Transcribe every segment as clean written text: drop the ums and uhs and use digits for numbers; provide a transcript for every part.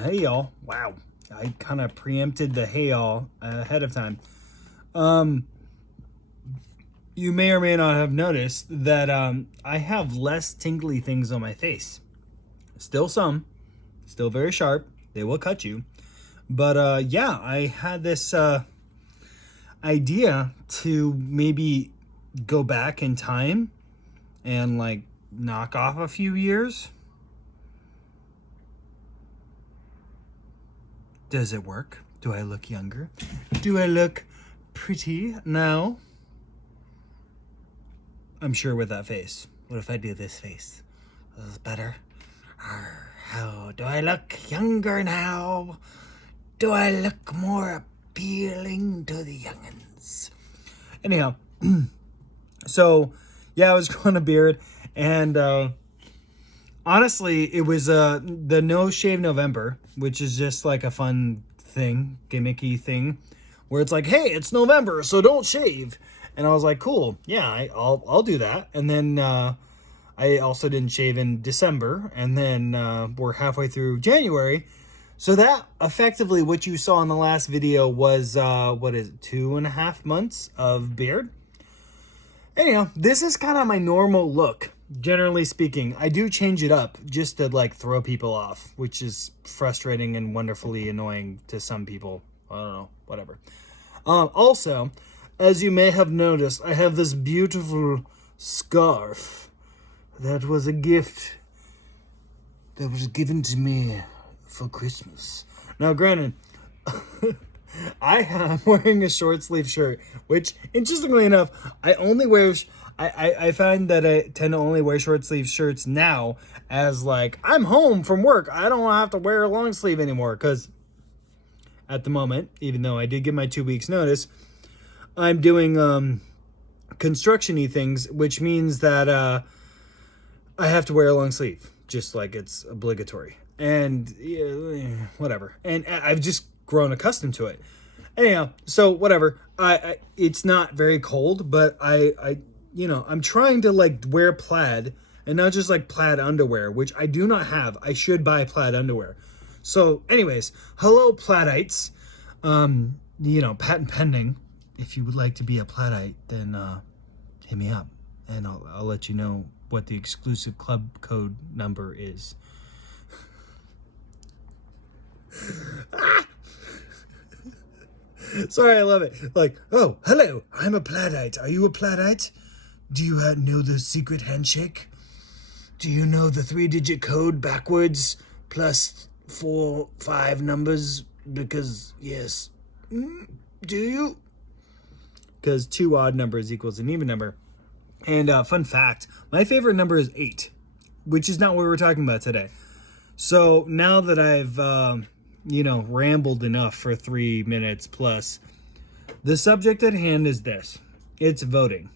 Hey y'all. Wow. I kind of preempted the hey y'all ahead of time. You may or may not have noticed that I have less tingly things on my face. Still some, still very sharp. They will cut you. But yeah, I had this idea to maybe go back in time and like knock off a few years. Does it work? Do I look younger? Do I look pretty now? I'm sure with that face. What if I do this face? This is better. How do I look younger now? Do I look more appealing to the youngins? Anyhow, so yeah, I was growing a beard, and honestly, it was the No Shave November, which is just like a fun thing, gimmicky thing, where it's like, hey, it's November, so don't shave. And I was like, cool, yeah, I'll do that. And then I also didn't shave in December, and then we're halfway through January. So that effectively what you saw in the last video was what is it, 2.5 months of beard. Anyhow, this is kind of my normal look. Generally speaking, I do change it up just to like throw people off, which is frustrating and wonderfully annoying to some people. I don't know, whatever. Also, as you may have noticed, I have this beautiful scarf that was a gift that was given to me for Christmas. Now, granted, I am wearing a short sleeve shirt, which, interestingly enough, I only wear. I find that I tend to only wear short sleeve shirts now, as like I'm home from work. I don't have to wear a long sleeve anymore because at the moment, even though I did give my 2 weeks notice, I'm doing construction-y things, which means that I have to wear a long sleeve, just like it's obligatory. And yeah, whatever. And I've just grown accustomed to it. Anyhow, so whatever. I it's not very cold, but I I'm trying to like wear plaid and not just like plaid underwear, which I do not have. I should buy plaid underwear. So, anyways, hello Plaidites. Patent pending. If you would like to be a Plaidite, then hit me up, and I'll let you know what the exclusive club code number is. Sorry, I love it. Like, oh, hello, I'm a Plaidite. Are you a Plaidite? Do you know the secret handshake? Do you know the 3-digit code backwards plus 4, 5 numbers? Because, yes. Do you? Because 2 odd numbers equals an even number. And fun fact, my favorite number is 8, which is not what we're talking about today. So now that I've, rambled enough for 3 minutes plus, the subject at hand is this. It's voting.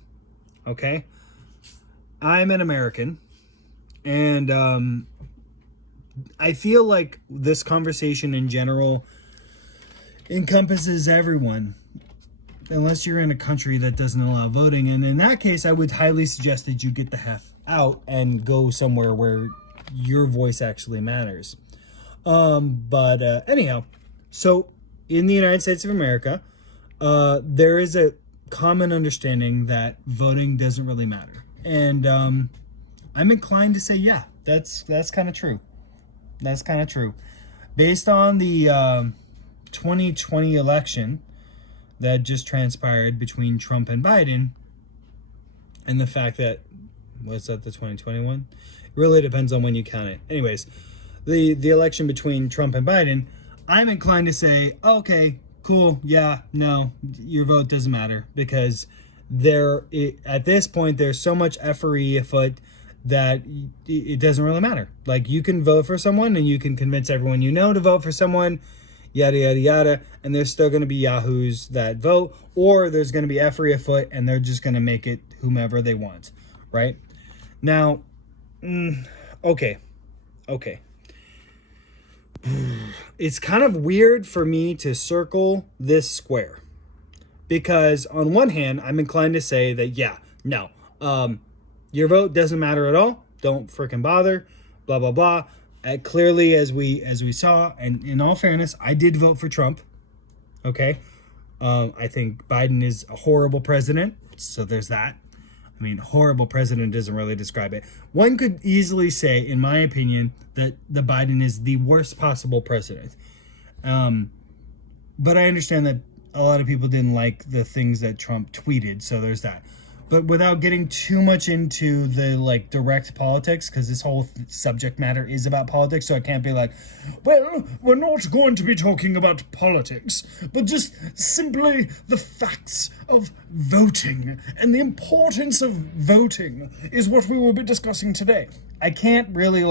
Okay? I'm an American, and I feel like this conversation in general encompasses everyone, unless you're in a country that doesn't allow voting. And in that case, I would highly suggest that you get the heck out and go somewhere where your voice actually matters. But anyhow, so in the United States of America, there is a common understanding that voting doesn't really matter. And I'm inclined to say, yeah, that's kind of true. That's kind of true. Based on the 2020 election that just transpired between Trump and Biden, and the fact that, was that the 2021? It really depends on when you count it. Anyways, the election between Trump and Biden, I'm inclined to say, okay, cool, yeah, no, your vote doesn't matter, because at this point, there's so much effery afoot that it doesn't really matter. Like, you can vote for someone, and you can convince everyone you know to vote for someone, yada, yada, yada, and there's still going to be yahoos that vote, or there's going to be effery afoot, and they're just going to make it whomever they want, right? Now, okay. It's kind of weird for me to circle this square, because on one hand, I'm inclined to say that, yeah, no, your vote doesn't matter at all. Don't freaking bother, blah, blah, blah. Clearly, as we saw, and in all fairness, I did vote for Trump. Okay, I think Biden is a horrible president, so there's that. I mean, horrible president doesn't really describe it. One could easily say, in my opinion, that the Biden is the worst possible president. But I understand that a lot of people didn't like the things that Trump tweeted, so there's that. But without getting too much into the like direct politics, because this whole subject matter is about politics, so I can't be like, well, we're not going to be talking about politics, but just simply the facts of voting and the importance of voting is what we will be discussing today. I can't really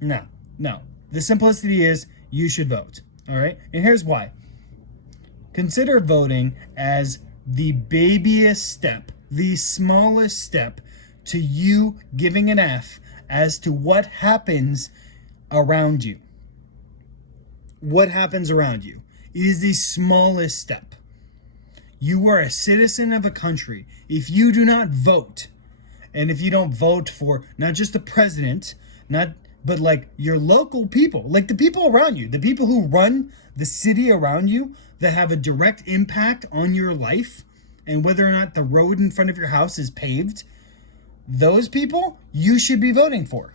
no. The simplicity is you should vote, all right? And here's why. Consider voting as the babyest step, the smallest step to you giving an F as to what happens around you. What happens around you? It is the smallest step. You are a citizen of a country. If you do not vote, and if you don't vote for not just the president, but like your local people, like the people around you, the people who run the city around you that have a direct impact on your life and whether or not the road in front of your house is paved, those people you should be voting for.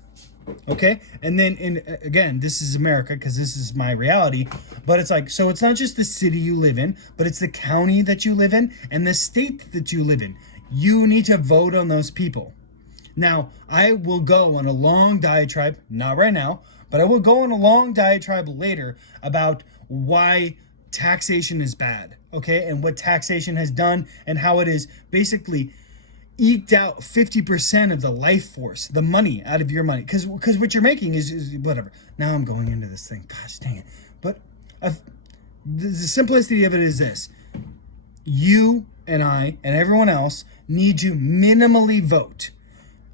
Okay? And then, again, this is America because this is my reality, but it's like, so it's not just the city you live in, but it's the county that you live in and the state that you live in. You need to vote on those people. Now, I will go on a long diatribe, not right now, but I will go on a long diatribe later about why taxation is bad, okay? And what taxation has done and how it is basically eked out 50% of the life force, the money out of your money. Because what you're making is whatever. Now I'm going into this thing. Gosh dang it. But the simplicity of it is this. You and I and everyone else need to minimally vote.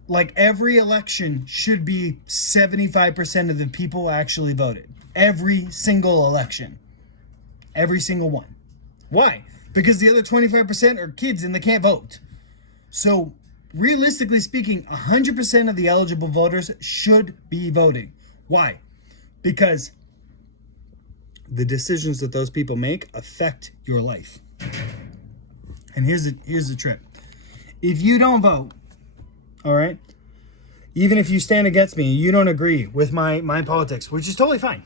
Like every election should be 75% of the people actually voted. Every single election. Every single one. Why? Because the other 25% are kids and they can't vote. So, realistically speaking, 100% of the eligible voters should be voting. Why? Because the decisions that those people make affect your life. And here's the trick. If you don't vote, all right, even if you stand against me, you don't agree with my politics, which is totally fine.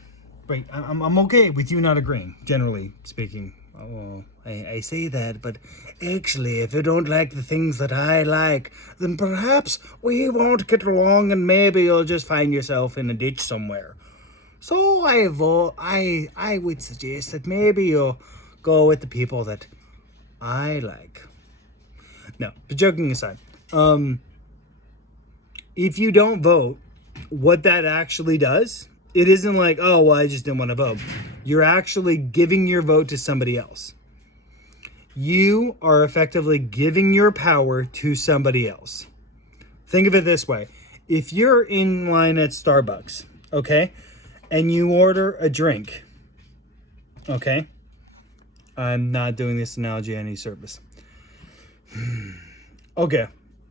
Right, I'm okay with you not agreeing, generally speaking. Oh, I say that, but actually, if you don't like the things that I like, then perhaps we won't get along and maybe you'll just find yourself in a ditch somewhere. So I would suggest that maybe you'll go with the people that I like. No, but joking aside, if you don't vote, what that actually does, it isn't like, oh, well, I just didn't want to vote. You're actually giving your vote to somebody else. You are effectively giving your power to somebody else. Think of it this way. If you're in line at Starbucks, okay, and you order a drink, okay, I'm not doing this analogy any service. Okay,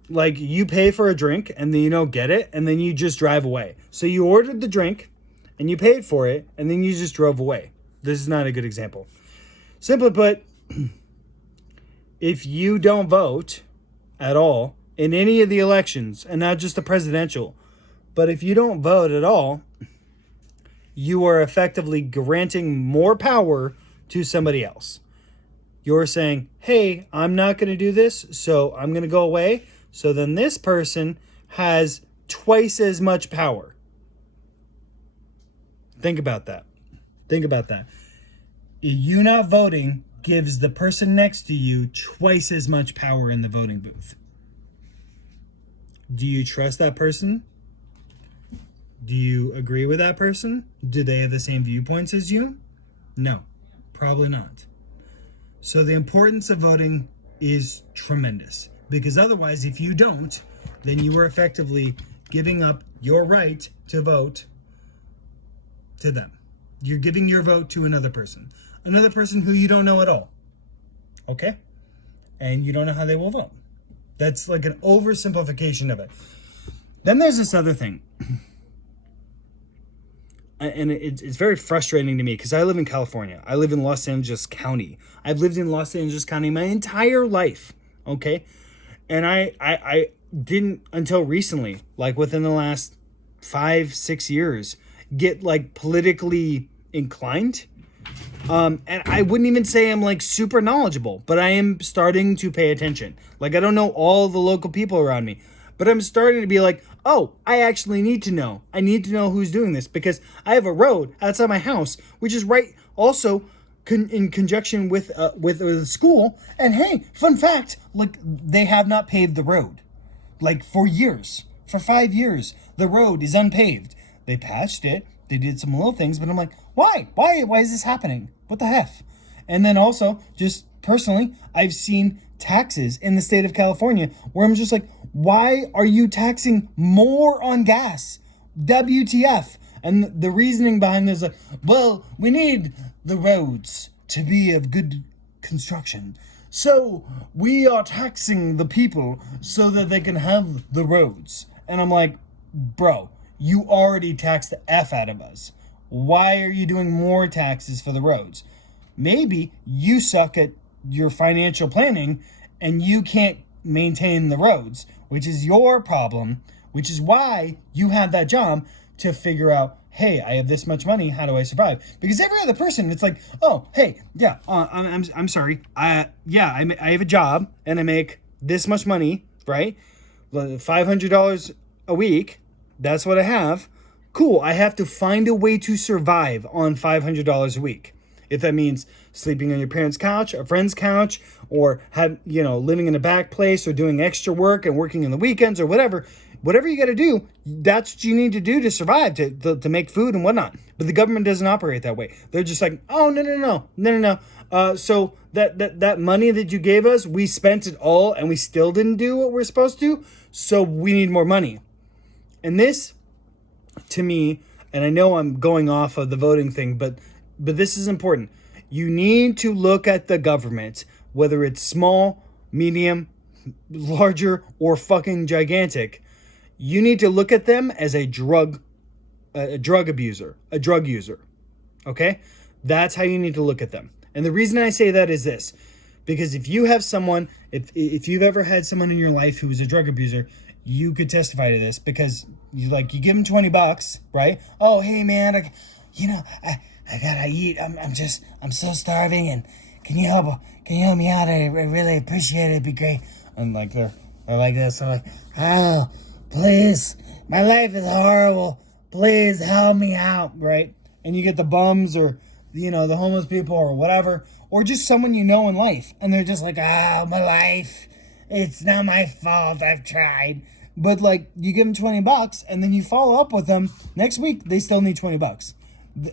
like you pay for a drink and then you don't get it and then you just drive away. So you ordered the drink and you paid for it and then you just drove away. This is not a good example. Simply put, if you don't vote at all in any of the elections, and not just the presidential, but if you don't vote at all, you are effectively granting more power to somebody else. You're saying, hey, I'm not going to do this, so I'm going to go away. So then this person has twice as much power. Think about that. You not voting gives the person next to you twice as much power in the voting booth. Do you trust that person? Do you agree with that person? Do they have the same viewpoints as you? No, probably not. So the importance of voting is tremendous, because otherwise, if you don't, then you are effectively giving up your right to vote to them. You're giving your vote to another person who you don't know at all. Okay? And you don't know how they will vote. That's like an oversimplification of it. Then there's this other thing. and it's very frustrating to me because I live in California. I live in Los Angeles County. I've lived in Los Angeles County my entire life. Okay. And I didn't until recently, like within the last 5-6 years, get like politically inclined. And I wouldn't even say I'm like super knowledgeable, but I am starting to pay attention. Like I don't know all the local people around me, but I'm starting to be like, oh, I actually need to know. I need to know who's doing this because I have a road outside my house, which is right also in conjunction with the school. And hey, fun fact, like they have not paved the road, like for years, for 5 years, the road is unpaved. They patched it. They did some little things, but I'm like, why? Why is this happening? What the heck? And then also, just personally, I've seen taxes in the state of California where I'm just like, why are you taxing more on gas? WTF? And the reasoning behind this is like, well, we need the roads to be of good construction. So we are taxing the people so that they can have the roads. And I'm like, bro, you already taxed the F out of us. Why are you doing more taxes for the roads? Maybe you suck at your financial planning and you can't maintain the roads, which is your problem, which is why you have that job to figure out, hey, I have this much money. How do I survive? Because every other person, it's like, oh, hey, yeah, I'm sorry. I have a job and I make this much money, right? $500 a week. That's what I have. Cool. I have to find a way to survive on $500 a week. If that means sleeping on your parents' couch, a friend's couch, or living in a back place or doing extra work and working in the weekends or whatever you got to do, that's what you need to do to survive, to make food and whatnot. But the government doesn't operate that way. They're just like, oh, no. So that money that you gave us, we spent it all and we still didn't do what we're supposed to. So we need more money. And this, to me, and I know I'm going off of the voting thing, but this is important. You need to look at the government, whether it's small, medium, larger, or fucking gigantic. You need to look at them as a drug abuser, a drug user. Okay? That's how you need to look at them. And the reason I say that is this. Because if you have someone, if you've ever had someone in your life who was a drug abuser, you could testify to this because you give them $20, right? Oh, hey man, I gotta eat. I'm so starving, and can you help me out? I really appreciate it. It'd be great. And they're like this. I'm like, oh, please, my life is horrible. Please help me out, right? And you get the bums or the homeless people or whatever, or just someone in life, and they're just like, my life, it's not my fault. I've tried. But you give them $20 and then you follow up with them next week, they still need $20.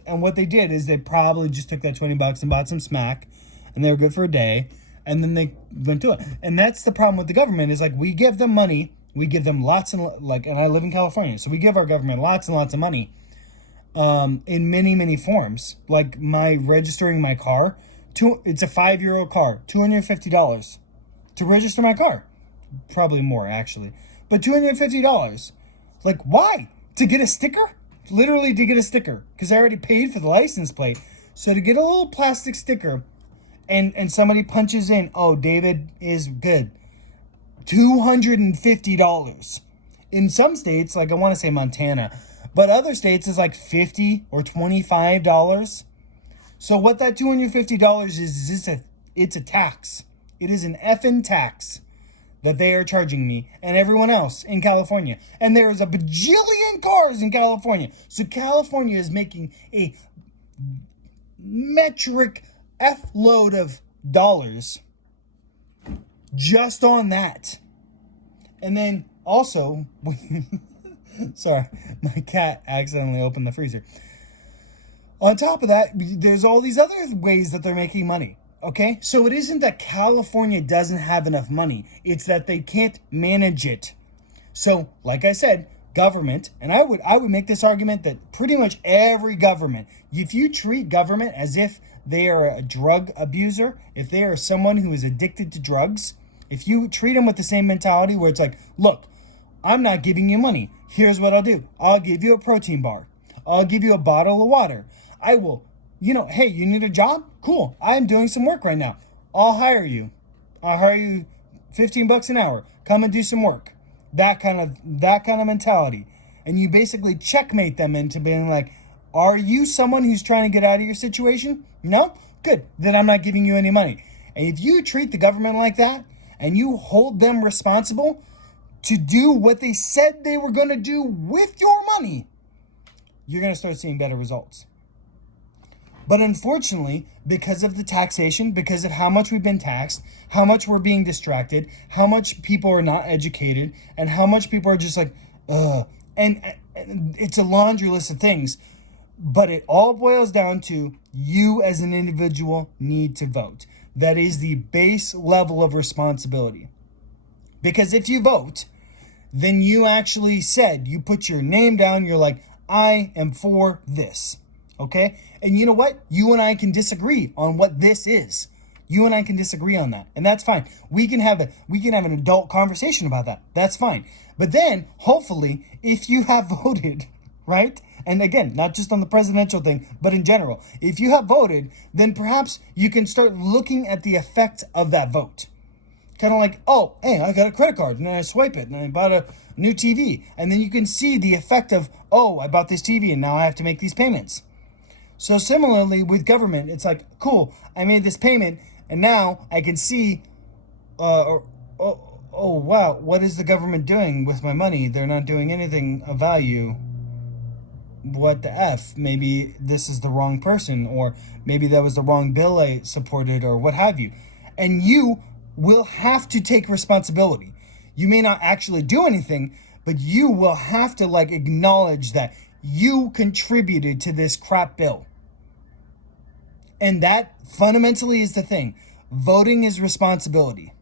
And what they did is they probably just took that $20 and bought some smack and they were good for a day. And then they went to it. And that's the problem with the government is we give them money. We give them lots and and I live in California. So we give our government lots and lots of money in many, many forms. Like registering my car. It's a 5-year-old car, $250 to register my car. Probably more actually. But $250. Why? To get a sticker? Literally to get a sticker. Because I already paid for the license plate. So to get a little plastic sticker and somebody punches in, oh, David is good. $250. In some states, I want to say Montana, but other states is $50 or $25. So what that $250 is it's a tax. It is an effing tax that they are charging me and everyone else in California. And there's a bajillion cars in California. So California is making a metric F load of dollars just on that. And then also, sorry, my cat accidentally opened the freezer. On top of that, there's all these other ways that they're making money. Okay, so it isn't that California doesn't have enough money. It's that they can't manage it. So, like I said, government, and I would make this argument that pretty much every government, if you treat government as if they are a drug abuser, if they are someone who is addicted to drugs, if you treat them with the same mentality where it's look, I'm not giving you money. Here's what I'll do. I'll give you a protein bar. I'll give you a bottle of water. I will, hey, you need a job? Cool. I'm doing some work right now. I'll hire you. I'll hire you $15 an hour. Come and do some work. That kind of mentality. And you basically checkmate them into being like, are you someone who's trying to get out of your situation? No? Good. Then I'm not giving you any money. And if you treat the government like that and you hold them responsible to do what they said they were going to do with your money, you're going to start seeing better results. But unfortunately, because of the taxation, because of how much we've been taxed, how much we're being distracted, how much people are not educated, and how much people are just like, ugh. And it's a laundry list of things. But it all boils down to you as an individual need to vote. That is the base level of responsibility. Because if you vote, then you actually said, you put your name down, you're like, I am for this. Okay? And you know what? You and I can disagree on what this is. You and I can disagree on that. And that's fine. We can have an adult conversation about that. That's fine. But then, hopefully, if you have voted, right? And again, not just on the presidential thing, but in general, if you have voted, then perhaps you can start looking at the effect of that vote. Kind of like, oh, hey, I got a credit card, and then I swipe it, and I bought a new TV. And then you can see the effect of, oh, I bought this TV, and now I have to make these payments. So similarly with government, it's like, cool, I made this payment, and now I can see, oh, wow, what is the government doing with my money? They're not doing anything of value. What the F? Maybe this is the wrong person, or maybe that was the wrong bill I supported, or what have you. And you will have to take responsibility. You may not actually do anything, but you will have to acknowledge that you contributed to this crap bill. And that fundamentally is the thing. Voting is responsibility.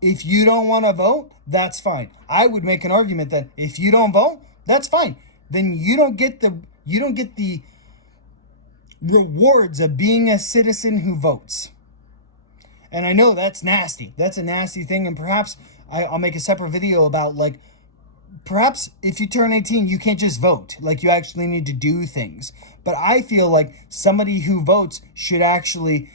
If you don't want to vote, that's fine. I would make an argument that if you don't vote, that's fine. Then you don't get the rewards of being a citizen who votes. And I know that's nasty. That's a nasty thing. And perhaps I'll make a separate video about perhaps if you turn 18, you can't just vote. You actually need to do things. But I feel like somebody who votes should actually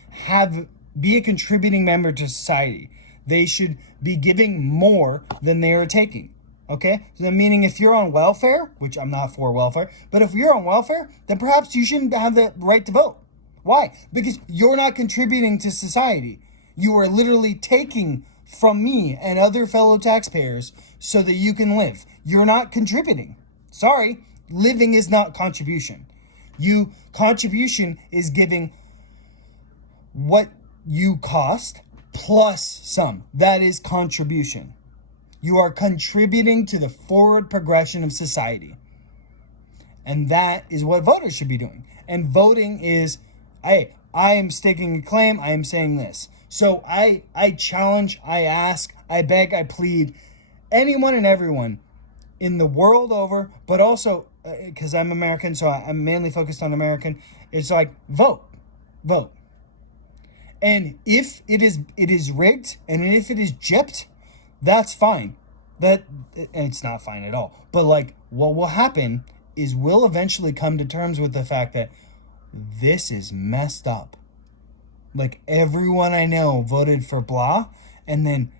be a contributing member to society. They should be giving more than they are taking. Okay? So meaning if you're on welfare, which I'm not for welfare, but if you're on welfare, then perhaps you shouldn't have the right to vote. Why? Because you're not contributing to society. You are literally taking from me and other fellow taxpayers so that you can live. You're not contributing. Sorry, living is not contribution. Contribution is giving what you cost plus some. That is contribution. You are contributing to the forward progression of society. And that is what voters should be doing. And voting is, hey, I am staking a claim, I am saying this. So I challenge, I ask, I beg, I plead, anyone and everyone in the world over, but also, because I'm American, so I'm mainly focused on American, it's vote. And if it is rigged, and if it is gypped, that's fine. And it's not fine at all. But what will happen is we'll eventually come to terms with the fact that this is messed up. Everyone I know voted for blah, and then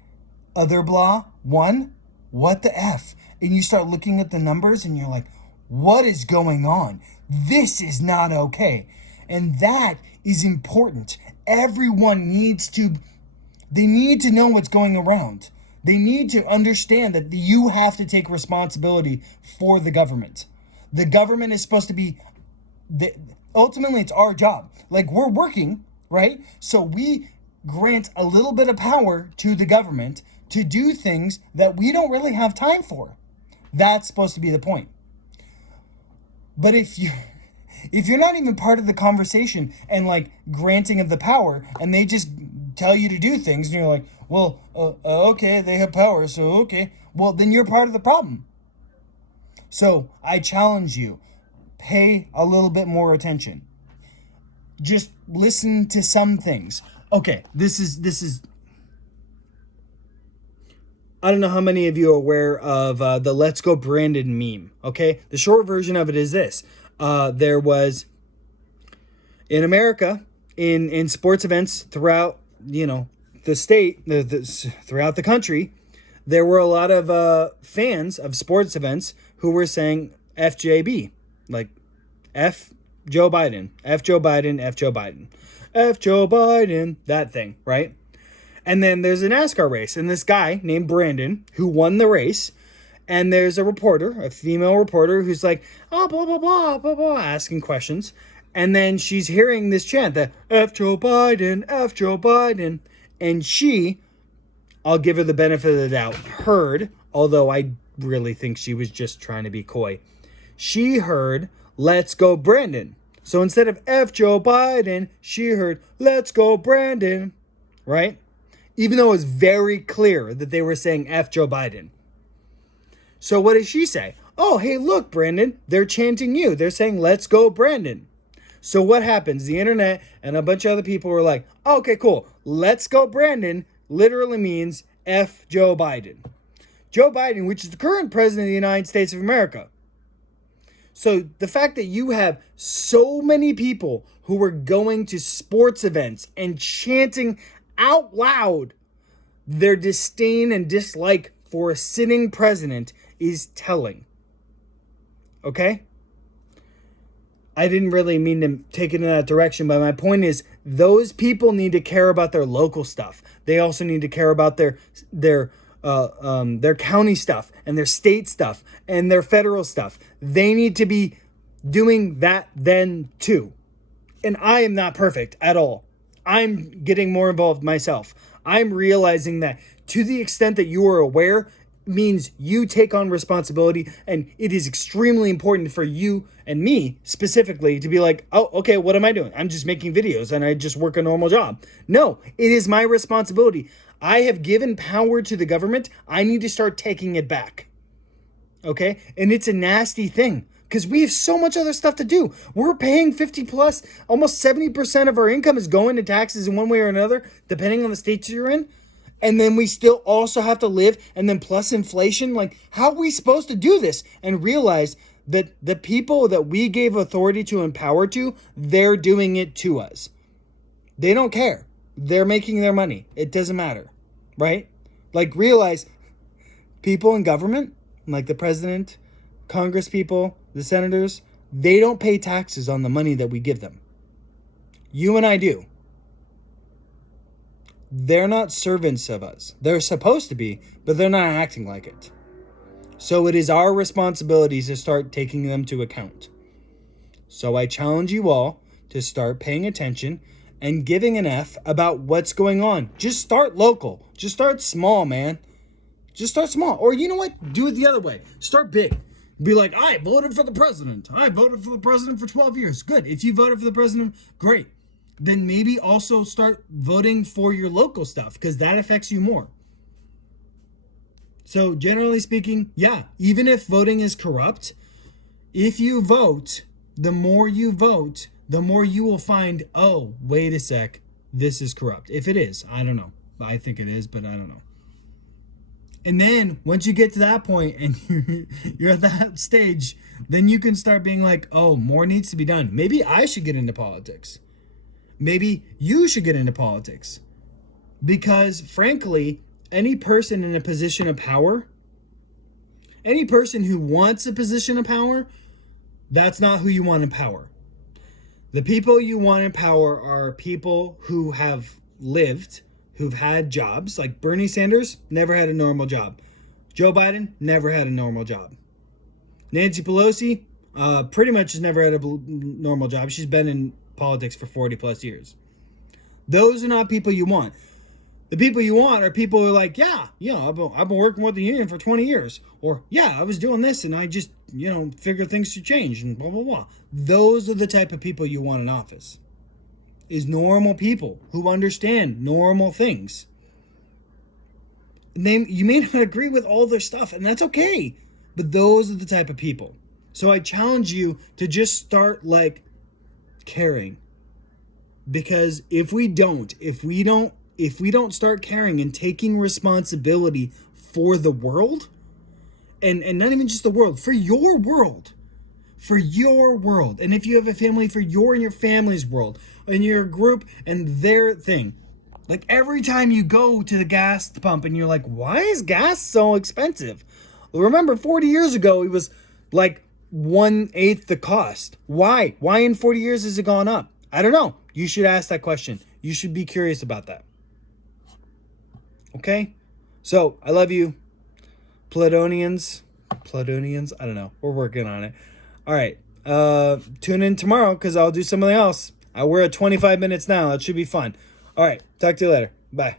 other blah won. What the F? And you start looking at the numbers and you're like, what is going on? This is not okay. And that is important. Everyone needs to know what's going around. They need to understand that you have to take responsibility for the government. The government is supposed to be, ultimately it's our job. We're working, right? So we grant a little bit of power to the government to do things that we don't really have time for. That's supposed to be the point. But if you're not even part of the conversation and granting of the power, and they just tell you to do things, and you're like, well, okay, they have power, so okay. Well, then you're part of the problem. So I challenge you, pay a little bit more attention. Just listen to some things. Okay, this is I don't know how many of you are aware of the Let's Go Brandon meme. Okay. The short version of it is this. There was in America, in sports events throughout, the state, throughout the country, there were a lot of fans of sports events who were saying FJB, like F Joe Biden, F Joe Biden, F Joe Biden, F Joe Biden, that thing, right? And then there's a NASCAR race, and this guy named Brandon who won the race. And there's a reporter, a female reporter, who's like, oh, blah, blah, blah, blah, blah, asking questions. And then she's hearing this chant, the F Joe Biden, F Joe Biden. And she, I'll give her the benefit of the doubt, heard, although I really think she was just trying to be coy, she heard, let's go Brandon. So instead of F Joe Biden, she heard, let's go Brandon, right? Even though it was very clear that they were saying F Joe Biden. So what does she say? Oh, hey, look, Brandon, they're chanting you. They're saying, let's go, Brandon. So what happens? The internet and a bunch of other people were like, oh, okay, cool. Let's go, Brandon literally means F Joe Biden. Joe Biden, which is the current president of the United States of America. So the fact that you have so many people who were going to sports events and chanting out loud their disdain and dislike for a sitting president is telling. Okay? I didn't really mean to take it in that direction, but my point is those people need to care about their local stuff. They also need to care about their county stuff and their state stuff and their federal stuff. They need to be doing that then too. And I am not perfect at all. I'm getting more involved myself. I'm realizing that to the extent that you are aware means you take on responsibility, and it is extremely important for you and me specifically to be like, oh, okay, what am I doing? I'm just making videos and I just work a normal job. No, it is my responsibility. I have given power to the government. I need to start taking it back. Okay? And it's a nasty thing because we have so much other stuff to do. We're paying 50 plus, almost 70% of our income is going to taxes in one way or another, depending on the states you're in. And then we still also have to live, and then plus inflation. Like, how are we supposed to do this? And realize that the people that we gave authority to and power to, they're doing it to us. They don't care. They're making their money. It doesn't matter, right? Like, realize people in government, like the president, Congress people, the senators, they don't pay taxes on the money that we give them. You and I do. They're not servants of us. They're supposed to be, but they're not acting like it. So it is our responsibility to start taking them to account. So I challenge you all to start paying attention and giving an F about what's going on. Just start local. Just start small, man. Just start small. Or you know what? Do it the other way. Start big. Be like, I voted for the president. I voted for the president for 12 years. Good. If you voted for the president, great. Then maybe also start voting for your local stuff because that affects you more. So generally speaking, yeah, even if voting is corrupt, if you vote, the more you vote, the more you will find, oh, wait a sec, this is corrupt. If it is, I don't know. I think it is, but I don't know. And then once you get to that point and you're at that stage, then you can start being like, oh, more needs to be done. Maybe I should get into politics. Maybe you should get into politics. Because frankly, any person in a position of power, any person who wants a position of power, that's not who you want in power. The people you want in power are people who have lived, who've had jobs. Like Bernie Sanders never had a normal job. Joe Biden never had a normal job. Nancy Pelosi pretty much has never had a normal job. She's been in politics for 40 plus years. Those are not people you want. The people you want are people who are like, yeah, I've been working with the union for 20 years. Or, yeah, I was doing this and I just, figured things should change and blah, blah, blah. Those are the type of people you want in office. Is normal people who understand normal things. You may not agree with all their stuff, and that's okay. But those are the type of people. So I challenge you to just start caring. Because if we don't start caring and taking responsibility for the world, and not even just the world, for your world. For your world. And if you have a family, for your and your family's world, and your group and their thing. Like every time you go to the gas pump and you're like, why is gas so expensive? Well, remember 40 years ago, it was like 1/8 the cost. Why? Why in 40 years has it gone up? I don't know. You should ask that question. You should be curious about that. Okay? So, I love you. Plutonians. I don't know. We're working on it. All right. Tune in tomorrow because I'll do something else. We're at 25 minutes now. That should be fun. All right. Talk to you later. Bye.